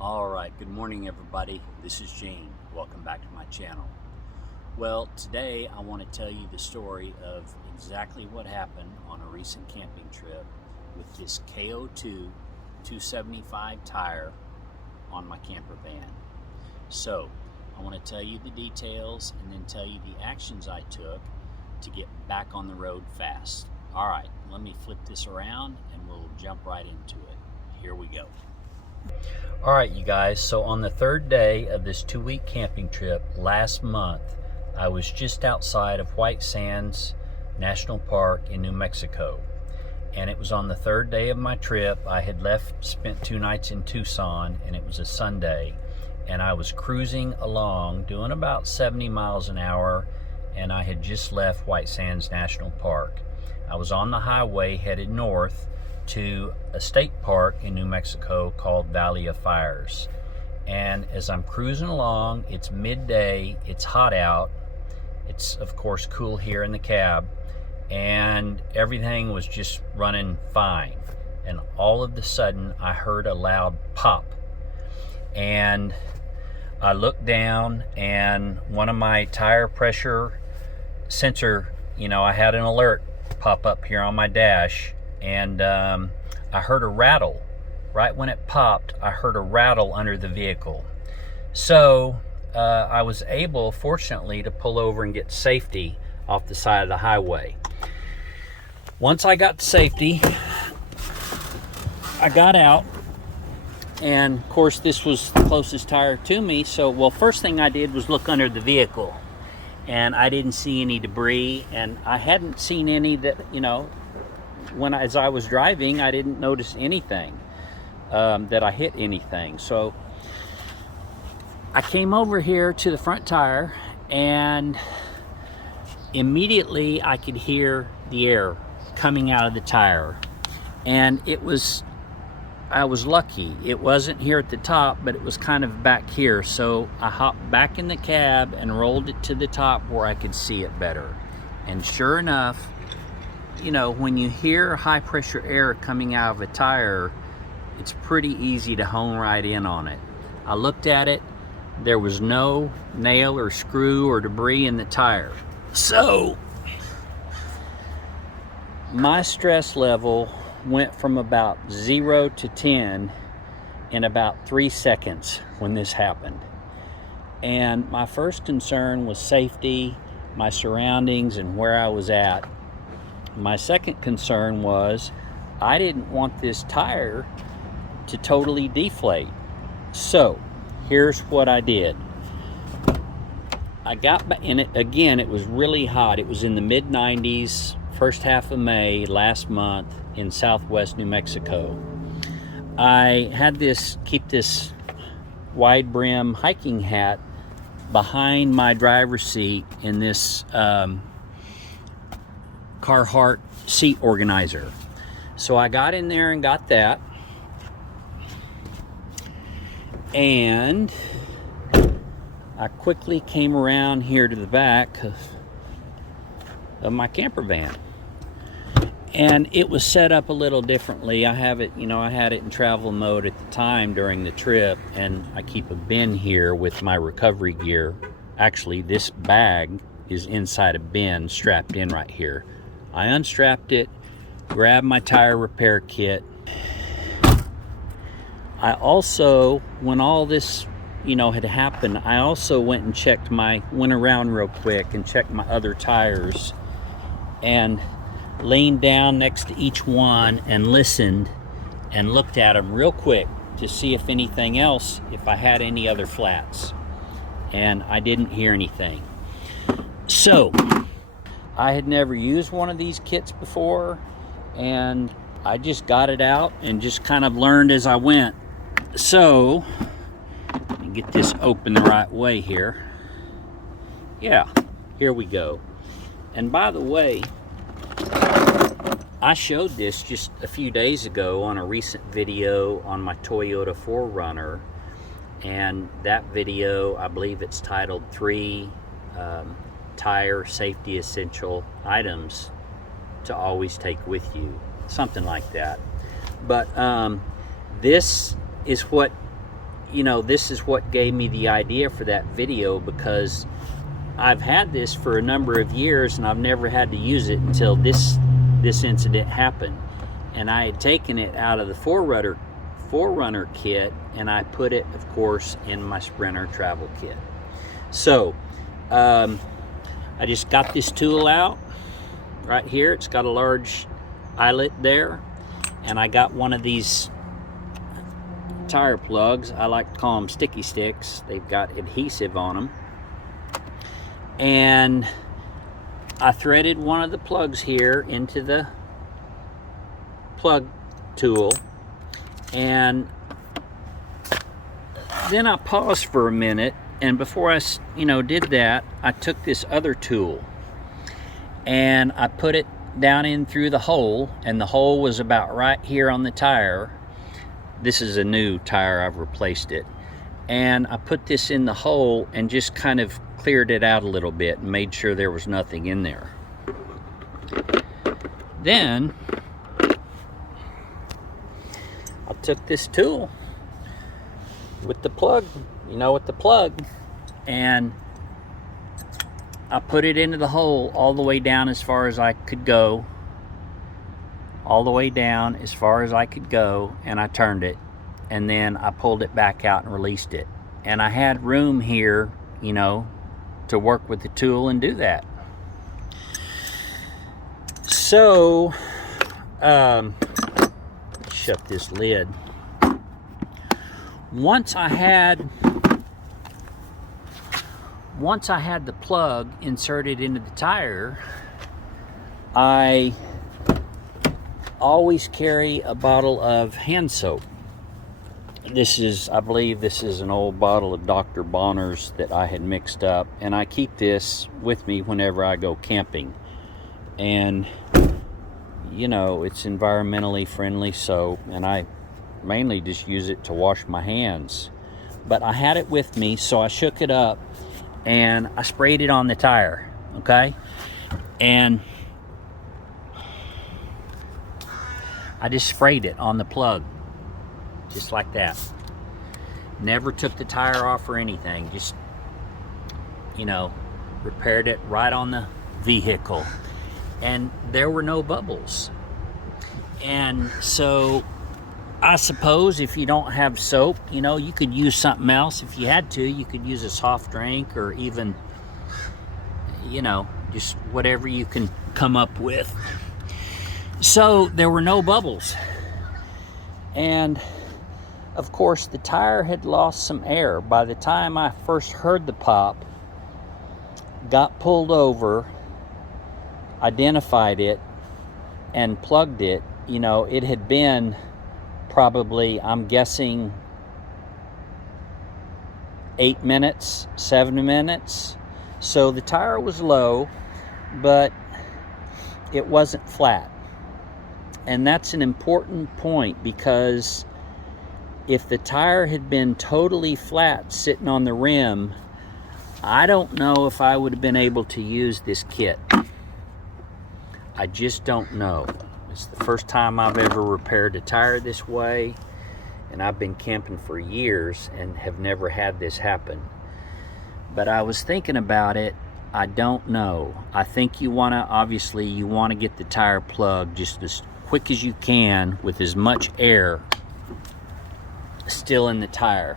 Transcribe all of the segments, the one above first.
Alright, good morning everybody. This is Gene. Welcome back to my channel. Well, today I want to tell you the story of exactly what happened on a recent camping trip with this KO2 275 tire on my camper van. So, I want to tell you the details and then tell you the actions I took to get back on the road fast. Alright, let me flip this around and we'll jump right into it. Here we go. Alright you guys, so on the third day of this 2-week camping trip last month, I was just outside of White Sands National Park in New Mexico. And it was on the third day of my trip. I had spent 2 nights in Tucson, and it was a Sunday. And I was cruising along, doing about 70 miles an hour, and I had just left White Sands National Park. I was on the highway headed north to a state park in New Mexico called Valley of Fires. And as I'm cruising along, it's midday, it's hot out, it's of course cool here in the cab, and everything was just running fine. And all of a sudden I heard a loud pop, and I looked down, and one of my tire pressure sensor, I had an alert pop up here on my dash, and I heard a rattle. Right when it popped, I heard a rattle under the vehicle. So I was able, fortunately, to pull over and get safety off the side of the highway. Once I got to safety, I got out, and of course this was the closest tire to me. So, well, first thing I did was look under the vehicle, and I didn't see any debris, and I hadn't seen any that, as I was driving, I didn't notice anything, that I hit anything. So I came over here to the front tire, and immediately I could hear the air coming out of the tire. And I was lucky. It wasn't here at the top, but it was kind of back here. So I hopped back in the cab and rolled it to the top where I could see it better. And sure enough, when you hear high pressure air coming out of a tire, it's pretty easy to hone right in on it. I looked at it, there was no nail or screw or debris in the tire. So my stress level went from about 0 to 10 in about 3 seconds when this happened. And my first concern was safety, my surroundings, and where I was at. My second concern was I didn't want this tire to totally deflate. So here's what I did. I got back in it again. It was really hot. It was in the mid 90s, first half of May last month in southwest New Mexico. I had keep this wide brim hiking hat behind my driver's seat in this Carhartt seat organizer. So I got in there and got that, and I quickly came around here to the back of my camper van, and it was set up a little differently. I have it, I had it in travel mode at the time during the trip, and I keep a bin here with my recovery gear. Actually, this bag is inside a bin strapped in right here. I unstrapped it, grabbed my tire repair kit. I also, when all this, had happened, I also went around real quick and checked my other tires, and leaned down next to each one and listened and looked at them real quick to see if I had any other flats. And I didn't hear anything. So I had never used one of these kits before, and I just got it out and just kind of learned as I went. So let me get this open the right way here. Yeah, here we go. And by the way, I showed this just a few days ago on a recent video on my Toyota 4Runner, and that video, I believe it's titled 3 Tire Safety Essential Items to Always Take With You, something like that. But this is what this is what gave me the idea for that video, because I've had this for a number of years and I've never had to use it until this incident happened. And I had taken it out of the Forerunner kit, and I put it, of course, in my Sprinter travel kit. So I just got this tool out right here. It's got a large eyelet there, and I got one of these tire plugs. I like to call them sticky sticks. They've got adhesive on them. And I threaded one of the plugs here into the plug tool, and then I paused for a minute, and before I did that, I took this other tool and I put it down in through the hole, and the hole was about right here on the tire. This is a new tire, I've replaced it. And I put this in the hole and just kind of cleared it out a little bit and made sure there was nothing in there. Then I took this tool with the plug, and I put it into the hole all the way down as far as I could go. And I turned it, and then I pulled it back out and released it. And I had room here, to work with the tool and do that. So, shut this lid. Once I had the plug inserted into the tire, I always carry a bottle of hand soap. I believe this is an old bottle of Dr. Bonner's that I had mixed up, and I keep this with me whenever I go camping. And it's environmentally friendly soap, and I mainly just use it to wash my hands. But I had it with me, so I shook it up and I sprayed it on the tire, okay? And I just sprayed it on the plug, just like that. Never took the tire off or anything, just, repaired it right on the vehicle. And there were no bubbles. And so I suppose if you don't have soap, you could use something else. If you had to, you could use a soft drink, or even, just whatever you can come up with. So there were no bubbles. And of course, the tire had lost some air. By the time I first heard the pop, got pulled over, identified it, and plugged it, it had been probably, I'm guessing, 8 minutes, 7 minutes. So the tire was low, but it wasn't flat. And that's an important point, because if the tire had been totally flat sitting on the rim, I don't know if I would have been able to use this kit. I just don't know. It's the first time I've ever repaired a tire this way, and I've been camping for years and have never had this happen. But I was thinking about it. I don't know. I think you want to get the tire plugged just as quick as you can, with as much air still in the tire.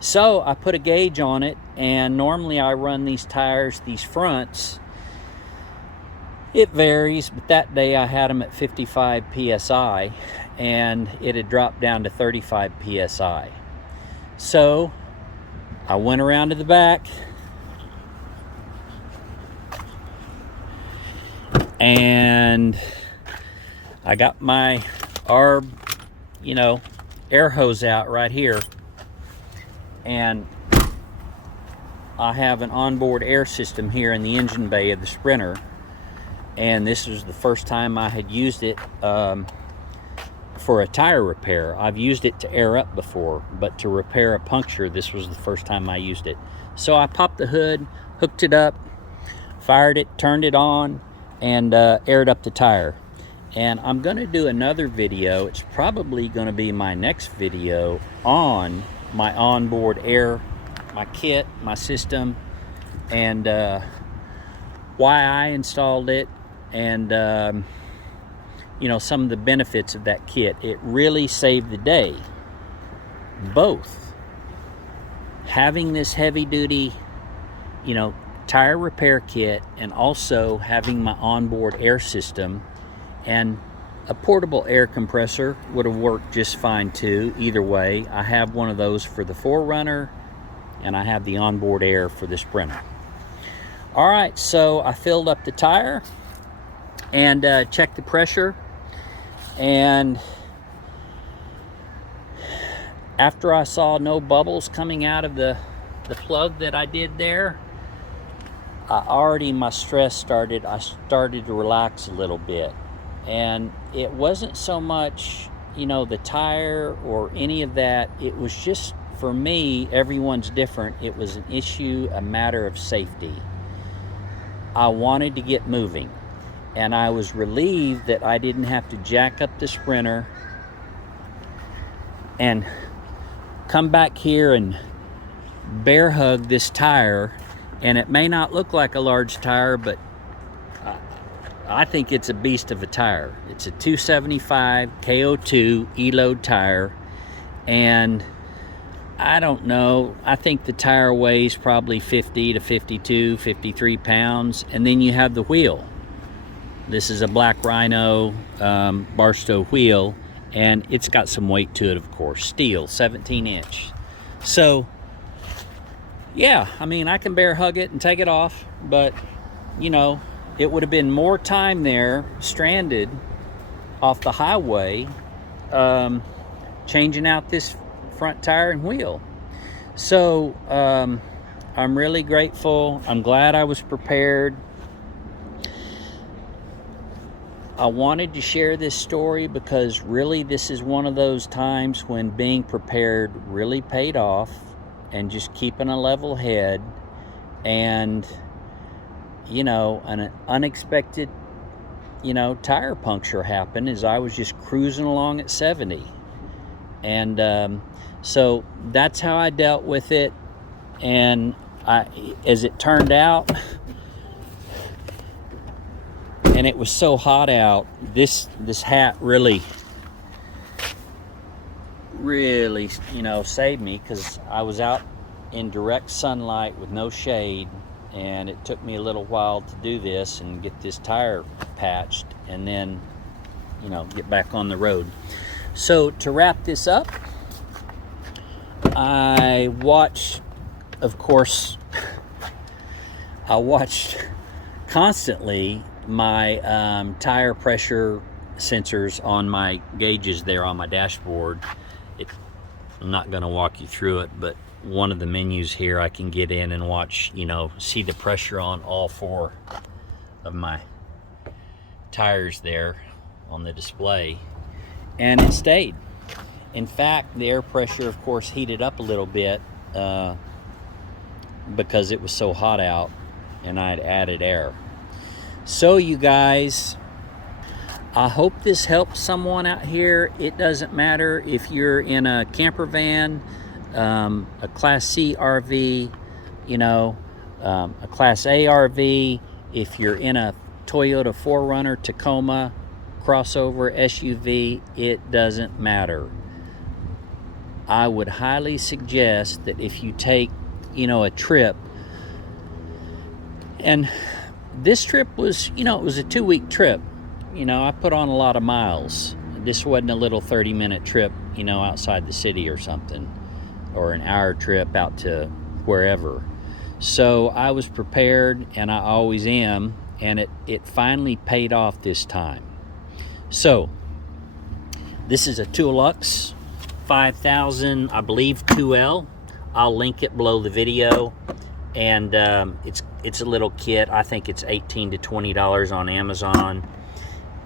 So I put a gauge on it, and normally I run these tires, these fronts, it varies, but that day I had them at 55 psi, and it had dropped down to 35 psi. So I went around to the back, and I got my ARB, air hose out right here, and I have an onboard air system here in the engine bay of the Sprinter, and this was the first time I had used it for a tire repair. I've used it to air up before, but to repair a puncture, this was the first time I used it. So I popped the hood, hooked it up, fired it, turned it on, and aired up the tire. And I'm going to do another video. It's probably going to be my next video on my onboard air, my kit, my system, and why I installed it, and you know, some of the benefits of that kit. It really saved the day. Both having this heavy duty, you know, tire repair kit, and also having my onboard air system, and a portable air compressor would have worked just fine too. Either way, I have one of those for the 4Runner, and I have the onboard air for the Sprinter. All right, so I filled up the tire and checked the pressure, and after I saw no bubbles coming out of the plug that I did there, my stress started. I started to relax a little bit. And it wasn't so much, you know, the tire or any of that. It was just, for me, everyone's different. It was an issue, a matter of safety. I wanted to get moving, and I was relieved that I didn't have to jack up the Sprinter and come back here and bear hug this tire. And it may not look like a large tire, but I think it's a beast of a tire. It's a 275 KO2 E-load tire, and I don't know, I think the tire weighs probably 50 to 52, 53 pounds, and then you have the wheel. This is a Black Rhino Barstow wheel, and it's got some weight to it, of course. Steel, 17-inch. So, yeah, I mean, I can bear hug it and take it off, but, you know, it would have been more time there, stranded off the highway, changing out this front tire and wheel. So I'm really grateful. I'm glad I was prepared. I wanted to share this story because really this is one of those times when being prepared really paid off, and just keeping a level head. And you know, an unexpected, you know, tire puncture happened as I was just cruising along at 70. And so that's how I dealt with it. And as it turned out, and it was so hot out, this hat really, you know, saved me, because I was out in direct sunlight with no shade. And it took me a little while to do this and get this tire patched, and then, you know, get back on the road. So to wrap this up, I watched constantly my tire pressure sensors on my gauges there on my dashboard. I'm not going to walk you through it, but one of the menus here, I can get in and watch, you know, see the pressure on all 4 of my tires there on the display, and it stayed. In fact, the air pressure, of course, heated up a little bit because it was so hot out, and I had added air. So you guys, I hope this helps someone out here. It doesn't matter if you're in a camper van, a Class C RV, you know, a Class A RV, if you're in a Toyota 4Runner, Tacoma, crossover, SUV, it doesn't matter. I would highly suggest that if you take, you know, a trip, and this trip was, you know, it was a 2-week trip. You know, I put on a lot of miles. This wasn't a little 30-minute trip, you know, outside the city or something, or an hour trip out to wherever. So I was prepared, and I always am, and it finally paid off this time. So this is a Tooluxe 5000, I believe 2L. I'll link it below the video, and it's a little kit. I think it's $18 to $20 on Amazon,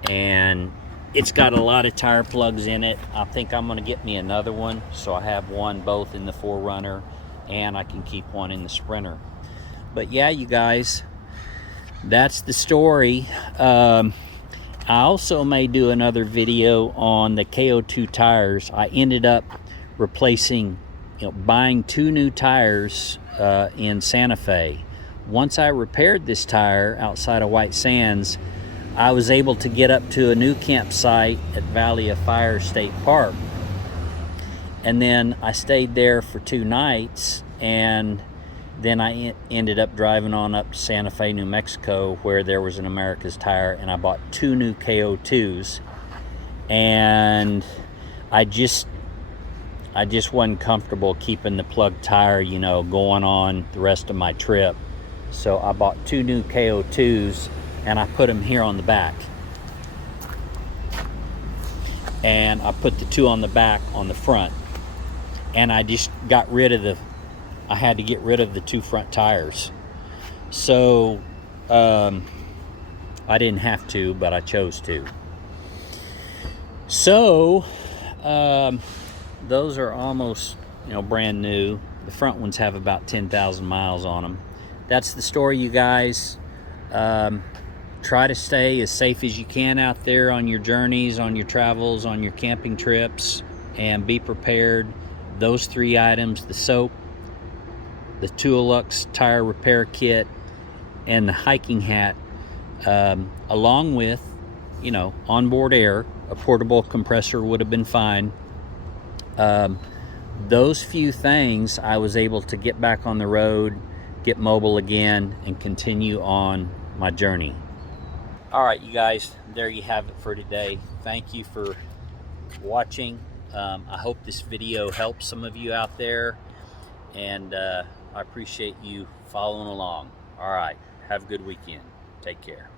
and it's got a lot of tire plugs in it. I think I'm going to get me another one, so I have one both in the 4Runner, and I can keep one in the Sprinter. But yeah, you guys, that's the story. I also may do another video on the KO2 tires. I ended up replacing, buying 2 new tires in Santa Fe. Once I repaired this tire outside of White Sands, I was able to get up to a new campsite at Valley of Fire State Park. And then I stayed there for 2 nights, and then I ended up driving on up to Santa Fe, New Mexico, where there was an America's Tire, and I bought 2 new KO2s. And I just wasn't comfortable keeping the plug tire, going on the rest of my trip. So I bought 2 new KO2s, and I put them here on the back. And I put the 2 on the back on the front. And I just got rid of I had to get rid of the 2 front tires. So I didn't have to, but I chose to. So those are almost brand new. The front ones have about 10,000 miles on them. That's the story, you guys. Try to stay as safe as you can out there on your journeys, on your travels, on your camping trips, and be prepared. Those 3 items: the soap, the Tooluxe tire repair kit, and the hiking hat, along with, onboard air. A portable compressor would have been fine. Those few things, I was able to get back on the road, get mobile again, and continue on my journey. All right, you guys, there you have it for today. Thank you for watching. I hope this video helps some of you out there, and I appreciate you following along. All right, have a good weekend. Take care.